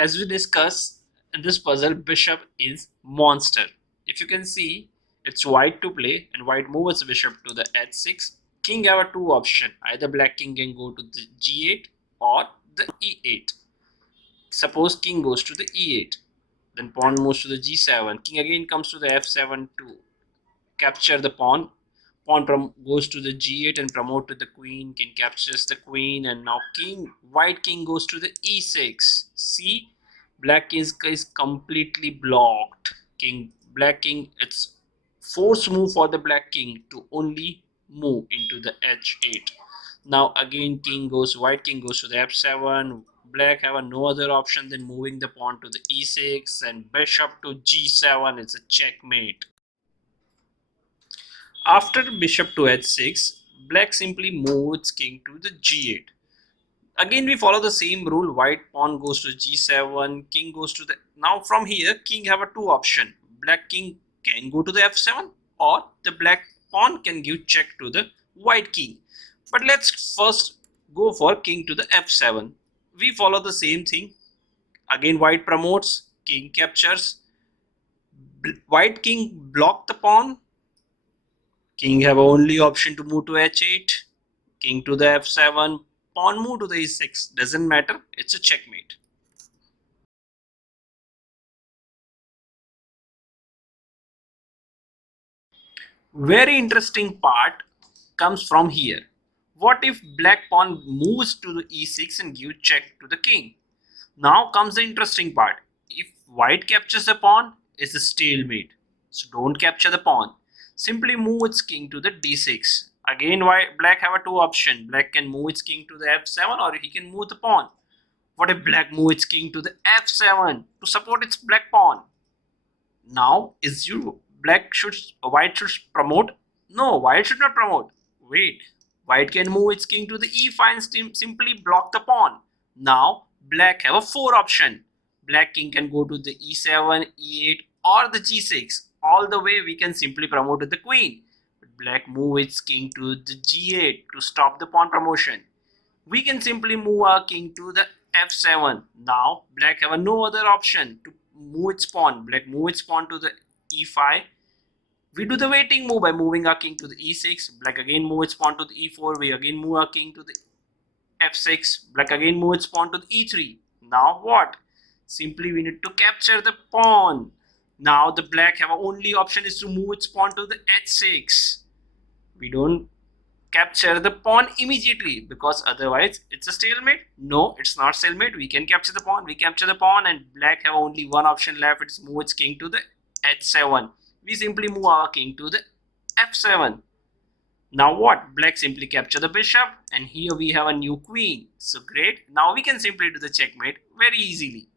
as we discussed in this puzzle, bishop is monster. If you can see, it's white to play and white moves bishop to the h6. King have a two option. Either black king can go to the g8 or the e8. Suppose king goes to the e8. Then pawn moves to the g7. King again comes to the f7 to capture the pawn. Pawn goes to the g8 and promote to the queen. King captures the queen, and now white king goes to the e6. See, black is completely blocked. Black king, it's force move for the black king to only move into the h8. Now again white king goes to the f7. Black have no other option than moving the pawn to the e6, and bishop to g7. It's a checkmate. After bishop to h6, black simply moves king to the g8. Again we follow the same rule. White pawn goes to g7, king goes to the... Now from here, king have a two option. Black king can go to the f7, or the black pawn can give check to the white king. But let's first go for king to the f7. We follow the same thing. Again white promotes, king captures. White king block the pawn. King have only option to move to h8. King to the f7. Pawn move to the e6. Doesn't matter. It's a checkmate. Very interesting part comes from here. What if black pawn moves to the e6 and gives check to the king? Now comes the interesting part. If white captures the pawn, it's a stalemate. So don't capture the pawn. Simply move its king to the d6. Again, black have a two option. Black can move its king to the f7, or he can move the pawn. What if black moves its king to the f7 to support its black pawn? Now is white should promote? No, white should not promote. Wait, white can move its king to the e5 and simply block the pawn. Now black have a four option. Black king can go to the e7, e8 or the g6. All the way we can simply promote the queen. But black move its king to the g8 to stop the pawn promotion. We can simply move our king to the f7. Now black have no other option to move its pawn. Black move its pawn to the e5. We do the waiting move by moving our king to the e6. Black again move its pawn to the e4. We again move our king to the f6. Black again move its pawn to the e3. Now what? Simply we need to capture the pawn. Now the black have only option is to move its pawn to the h6. We don't capture the pawn immediately because otherwise it's a stalemate. No, it's not stalemate. We can capture the pawn. We capture the pawn, and black have only one option left. It's move its king to the h7. We simply move our king to the f7. Now what? Black simply capture the bishop, and here we have a new queen. So great. Now we can simply do the checkmate very easily.